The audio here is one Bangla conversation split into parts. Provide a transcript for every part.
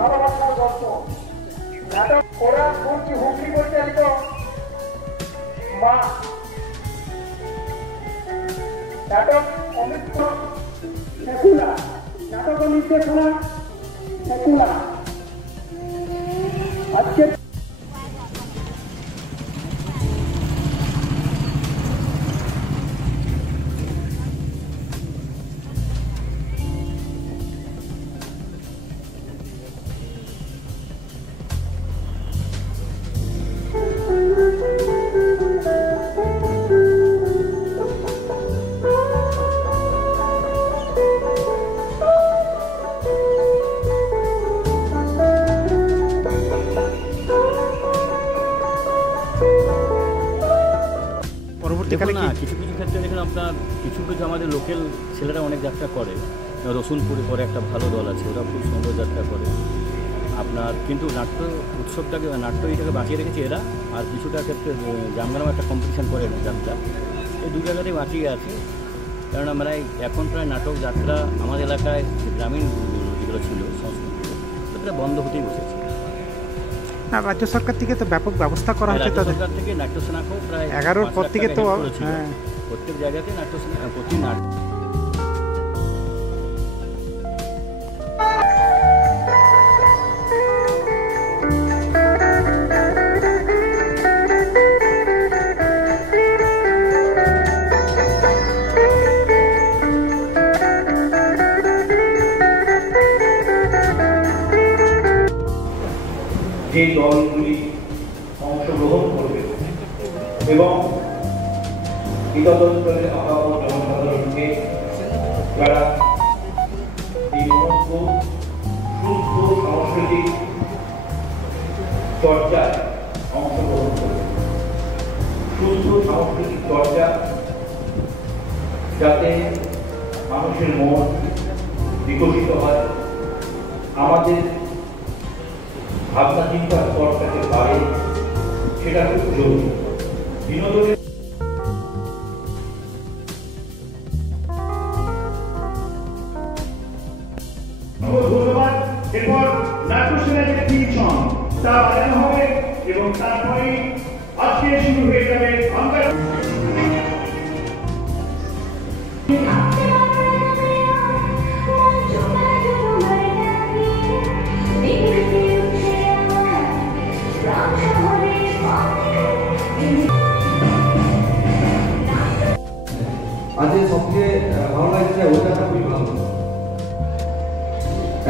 ভালোবাসার গল্প। নাটক ওরা মূর্তি হুগলি পরিচালিত মা। নাটক অমিত সেকুলা। নাটক নির্দেশনা সেকুলা। আজকে না কিছু কিছু ক্ষেত্রে দেখুন আপনার কিছু কিছু আমাদের লোকাল ছেলেরা অনেক যাত্রা করে। রসুলপুরে পরে একটা ভালো দল আছে, ওরা খুব সুন্দর যাত্রা করে আপনার। কিন্তু নাট্য উৎসবটাকে নাট্য এইটাকে বাঁচিয়ে রেখেছে এরা। আর কিছুটা ক্ষেত্রে জামগ্রামে একটা কম্পিটিশান করে যাত্রা, এই দু জায়গাতেই বাঁচিয়ে আছে। কারণ আমরা এখন প্রায় নাটক যাত্রা আমাদের এলাকায় যে গ্রামীণ যেগুলো ছিল সংস্কৃতি সেটা বন্ধ হতেই বসেছে। রাজ্য সরকার থেকে তো ব্যাপক ব্যবস্থা করা হচ্ছে তাদের সরকার থেকে নাট্যসেনাকেও প্রায় 11-র পর থেকে তো প্রত্যেক জায়গাতে নাট্যসেনা প্রতি নাটক যে দলগুলি অংশগ্রহণ করবে এবং বিগতকালে আবহাওয়া জনসাধারণকে যারা এই সমস্ত সুস্থ সাংস্কৃতিক চর্চায় অংশগ্রহণ করবে। সুস্থ সাংস্কৃতিক চর্চা যাতে মানুষের মন বিকশিত হয়, আমাদের ভাবনা চিন্তার স্তরটাকে বাড়ে, সেটা খুব জরুরি। বিনোদনের ধন্যবাদ। এরপর নাট্যসেনা যে থিম সং তা বাজানো হবে এবং তারপরে আজকে শুরু হয়ে যাবে আমরা আজকে সবচেয়ে ভালো লাগছে ওইটা খুবই ভালো।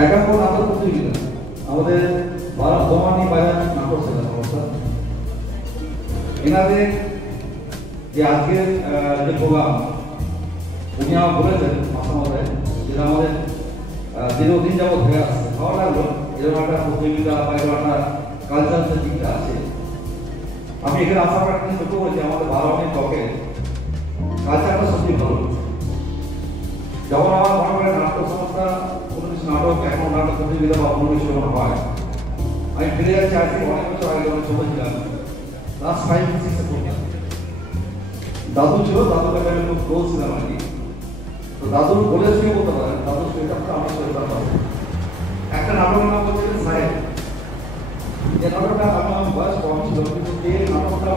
একাত্তর নাটক প্রতিযোগিতা আমাদের বর্ধমানী বাজার নাটক সেনা সংস্থা, এনাদের যে আজকের যে প্রোগ্রাম উনি আমার বলেছেন মাসামশাই, যেটা আমাদের দীর্ঘদিন যাবৎ হয়ে আসছে। ভালো লাগলো এরকম একটা প্রতিযোগিতা বা এরকম একটা কালচার দিকটা আছে। আমি এখানে আসার পর একটা ছোট বলছি, আমাদের বারোয়ানির চকে কালচারটা সত্যি ভালো। যেমন আমার মনে করেন নাট্য সংস্থা কোনো কিছু নাটক এখন নাটক প্রতিযোগিতা বা অন্য কিছু যখন হয়, আমি ফিরে যাচ্ছি আজকে অনেক বছর আগে যখন ছোট ছিলাম, ক্লাস 5-6-এ পড়তাম। দাদু ছিল, দাদুর কাছে আমি খুব ক্লোজ ছিলাম আর কি। তো দাদুর বলে শুয়ে বলতে পারেন, দাদুর শরীরটা আমার শরীরটা পাবো। একটা নাটকের নাম বলছিলেন সাহেব। যে নাটকটা আমার বয়স কম ছিল, কিন্তু যে নাটকটা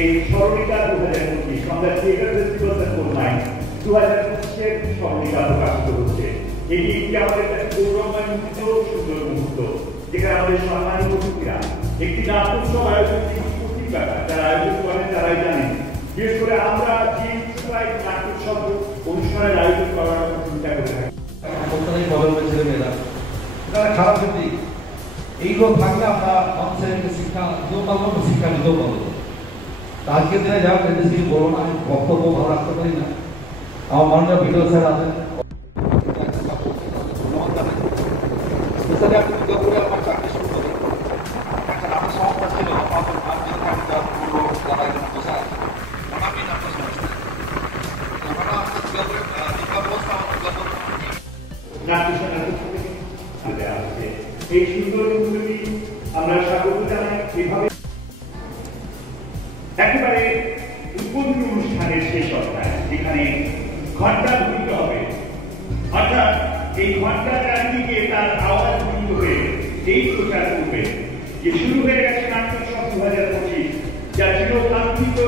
এই স্মরণিকা 2025 আমরা থিয়েটার ফেস্টিভ্যাল ফর মাইন্ড 2025 স্মরণিকা প্রকাশিত হচ্ছে। এটি একটি আমাদের কাছে গৌরবান্বিত সুন্দর মুহূর্ত, যেখানে আমাদের সম্মানিত অতিথিরা একটি নাট্যোৎসব আয়োজনটি প্রতিকারা যারা আয়োজন করেন তারাই জানেন। বিশেষ করে আমরা যে সবাই নাট্যোৎসব অনুষ্ঠানের আয়োজন করার চিন্তা করে থাকি, প্রজন্মের ছেলে মেয়েরা তারা খারাপ দিক এইগুলো থাকলে আমরা মানুষের শিক্ষা দিতেও পারবো, শিক্ষা নিতেও পারবো। আজকের দিনে যাও কিছু বলো না, আমি বক্তব্য ভালো রাখতে পারি না। আমার মাননীয় ভিডিও স্যার আছেন, আমার চাকরি শুরু করি। একটা নামের সংস্থা ছিল নাট্যসেনা এই সুন্দর আমরা স্বাগত জানাই। এভাবে একেবারে উদ্বোধনী অনুষ্ঠানের শেষ অধ্যায়, যেখানে ঘণ্টা ধ্বনিত হবে, অর্থাৎ এই ঘণ্টা চারিদিকে তার আওয়াজ ধ্বনিত হয়ে এই প্রচার করবে যে শুরু হয়ে গেছে নাট্যোৎসব 2025, যা চিরকাঙ্ক্ষিত